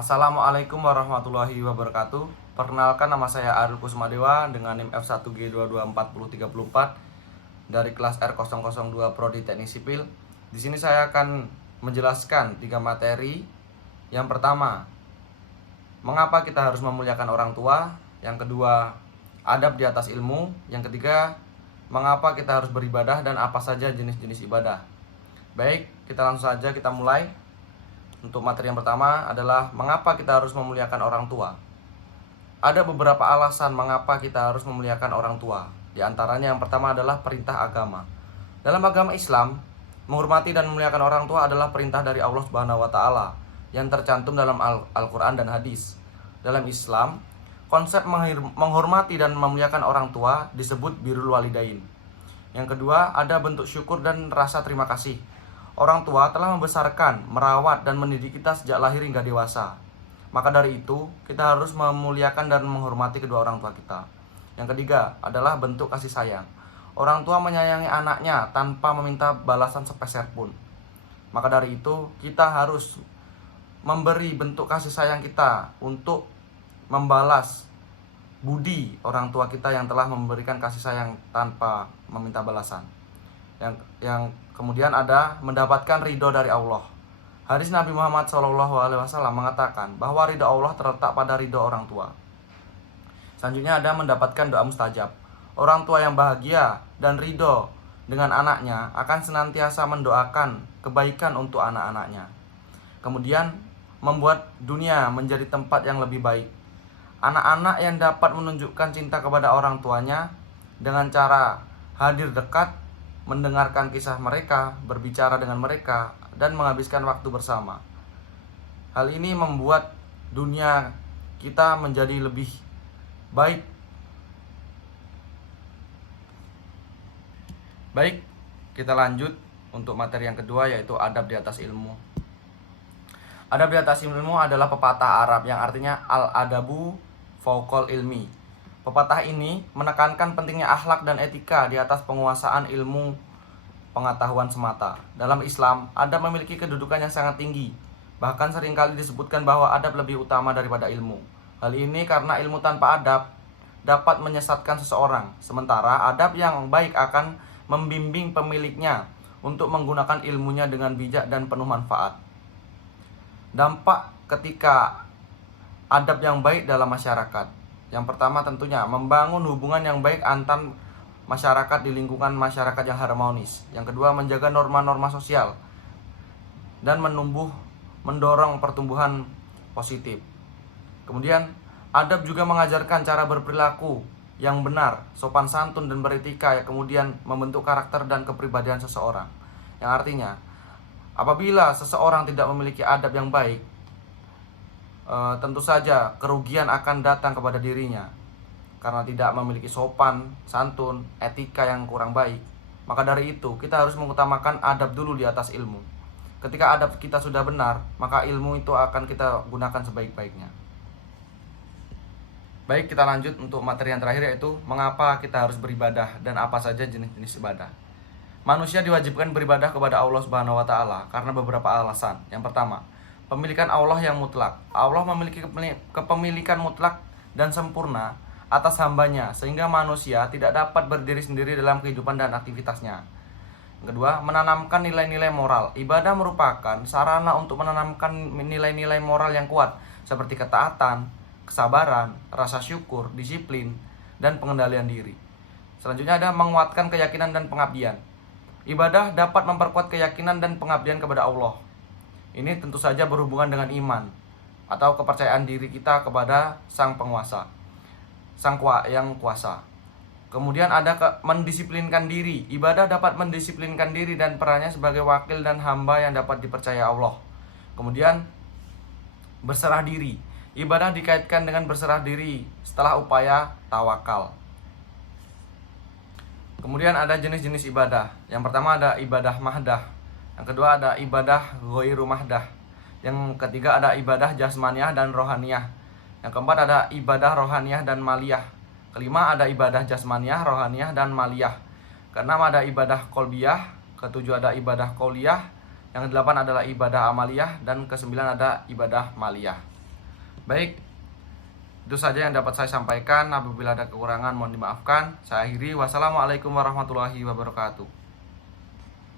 Assalamualaikum warahmatullahi wabarakatuh. Perkenalkan, nama saya Ariel Kusmadewa dengan NIM F1G224034 dari kelas R002 Prodi Teknik Sipil. Di sini saya akan menjelaskan 3 materi. Yang pertama, mengapa kita harus memuliakan orang tua. Yang kedua, adab di atas ilmu. Yang ketiga, mengapa kita harus beribadah dan apa saja jenis-jenis ibadah. Baik, kita langsung saja kita mulai. Untuk materi yang pertama adalah mengapa kita harus memuliakan orang tua. Ada beberapa alasan mengapa kita harus memuliakan orang tua. Di antaranya yang pertama adalah perintah agama. Dalam agama Islam, menghormati dan memuliakan orang tua adalah perintah dari Allah Subhanahu wa taala yang tercantum dalam Al-Qur'an dan hadis. Dalam Islam, konsep menghormati dan memuliakan orang tua disebut birrul walidain. Yang kedua, ada bentuk syukur dan rasa terima kasih. Orang tua telah membesarkan, merawat, dan mendidik kita sejak lahir hingga dewasa. Maka dari itu, kita harus memuliakan dan menghormati kedua orang tua kita. Yang ketiga adalah bentuk kasih sayang. Orang tua menyayangi anaknya tanpa meminta balasan sepeser pun. Maka dari itu, kita harus memberi bentuk kasih sayang kita untuk membalas budi orang tua kita yang telah memberikan kasih sayang tanpa meminta balasan. Yang kemudian ada mendapatkan ridho dari Allah. Hadis Nabi Muhammad SAW mengatakan bahwa ridho Allah terletak pada ridho orang tua. Selanjutnya ada mendapatkan doa mustajab. Orang tua yang bahagia dan ridho dengan anaknya akan senantiasa mendoakan kebaikan untuk anak-anaknya. Kemudian membuat dunia menjadi tempat yang lebih baik. Anak-anak yang dapat menunjukkan cinta kepada orang tuanya dengan cara hadir dekat, mendengarkan kisah mereka, berbicara dengan mereka, dan menghabiskan waktu bersama. Hal ini membuat dunia kita menjadi lebih baik. Baik, kita lanjut untuk materi yang kedua, yaitu adab di atas ilmu. Adab di atas ilmu adalah pepatah Arab yang artinya al-adabu fauqal ilmi. Pepatah ini menekankan pentingnya akhlak dan etika di atas penguasaan ilmu pengetahuan semata. Dalam Islam, adab memiliki kedudukan yang sangat tinggi. Bahkan seringkali disebutkan bahwa adab lebih utama daripada ilmu. Hal ini karena ilmu tanpa adab dapat menyesatkan seseorang, sementara adab yang baik akan membimbing pemiliknya untuk menggunakan ilmunya dengan bijak dan penuh manfaat. Dampak ketika adab yang baik dalam masyarakat. Yang pertama tentunya membangun hubungan yang baik antar masyarakat di lingkungan masyarakat yang harmonis. Yang kedua, menjaga norma-norma sosial dan mendorong pertumbuhan positif. Kemudian, adab juga mengajarkan cara berperilaku yang benar, sopan santun dan beretika, yang kemudian membentuk karakter dan kepribadian seseorang. Yang artinya, apabila seseorang tidak memiliki adab yang baik, tentu saja kerugian akan datang kepada dirinya karena tidak memiliki sopan, santun, etika yang kurang baik. Maka dari itu kita harus mengutamakan adab dulu di atas ilmu. Ketika adab kita sudah benar, maka ilmu itu akan kita gunakan sebaik-baiknya. Baik, kita lanjut untuk materi yang terakhir, yaitu mengapa kita harus beribadah dan apa saja jenis-jenis ibadah. Manusia diwajibkan beribadah kepada Allah Subhanahu wa taala karena beberapa alasan. Yang pertama, pemilikan Allah yang mutlak. Allah memiliki kepemilikan mutlak dan sempurna atas hambanya, sehingga manusia tidak dapat berdiri sendiri dalam kehidupan dan aktivitasnya. Yang kedua, menanamkan nilai-nilai moral. Ibadah merupakan sarana untuk menanamkan nilai-nilai moral yang kuat, seperti ketaatan, kesabaran, rasa syukur, disiplin, dan pengendalian diri. Selanjutnya ada menguatkan keyakinan dan pengabdian. Ibadah dapat memperkuat keyakinan dan pengabdian kepada Allah. Ini tentu saja berhubungan dengan iman atau kepercayaan diri kita kepada Sang Penguasa, yang kuasa. Kemudian ada mendisiplinkan diri. Ibadah dapat mendisiplinkan diri dan perannya sebagai wakil dan hamba yang dapat dipercaya Allah. Kemudian berserah diri. Ibadah dikaitkan dengan berserah diri setelah upaya tawakal. Kemudian ada jenis-jenis ibadah. Yang pertama ada ibadah mahdah. Yang kedua ada ibadah ghairu mahdah. Yang ketiga ada ibadah jasmaniyah dan rohaniyah. Yang keempat ada ibadah rohaniyah dan maliyah. Kelima ada ibadah jasmaniyah, rohaniyah, dan maliyah. Keenam ada ibadah kolbiyah. Ketujuh ada ibadah qauliyah. Yang kedelapan adalah ibadah amaliyah. Dan kesembilan ada ibadah maliyah. Baik, itu saja yang dapat saya sampaikan. Apabila ada kekurangan mohon dimaafkan. Saya akhiri. Wassalamualaikum warahmatullahi wabarakatuh.